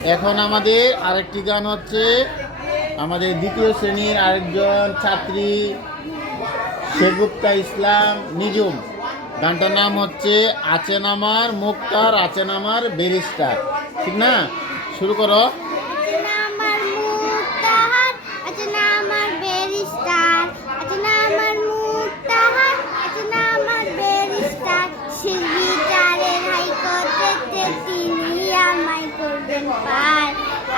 এখন আমাদের আরেকটি গান হচ্ছে আমাদের দ্বিতীয় শ্রেণীর আরেকজন ছাত্রী শেগুপ্তা ইসলাম নিজুম। গানটার নাম হচ্ছে আছেন আমার মুক্তার, আছেন আমার ব্যারিস্টার। ঠিক না? শুরু করো।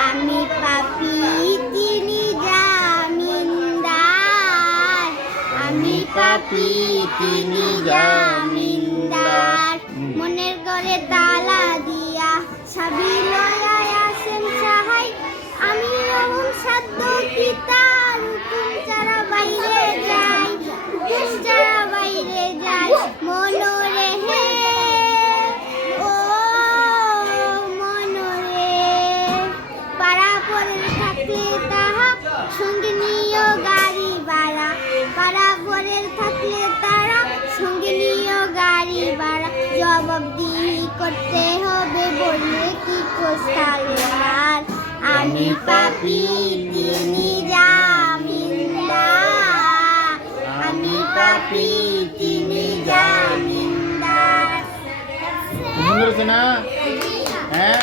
আমি পাপী তিনি জামিনদার, আমি পাপী তিনি জামিনদার। মনের ঘরে তালা দিয়া চাবি লইয়া আসেন সাহাই, আমি রহম সাধ্য কি তার হুকুম ছাড়া বাইরে যাই, হুকুম ছাড়া বাইরে যাই। মনোরে হে ও মনোরে, পারাপরের থাকলে তাহা সঙ্গে নিও গাড়ি ভাড়া, পারাপরের থাকলে তারা সঙ্গে নিও গাড়ি ভাড়া। জবাবদিহি করতে হবে বললে কি কোস্তালের, আমি পাপী তিনি জামিনদার, আমি পাপী তিনি জামিনদার। সুন্দর হয়েছে না? হ্যাঁ।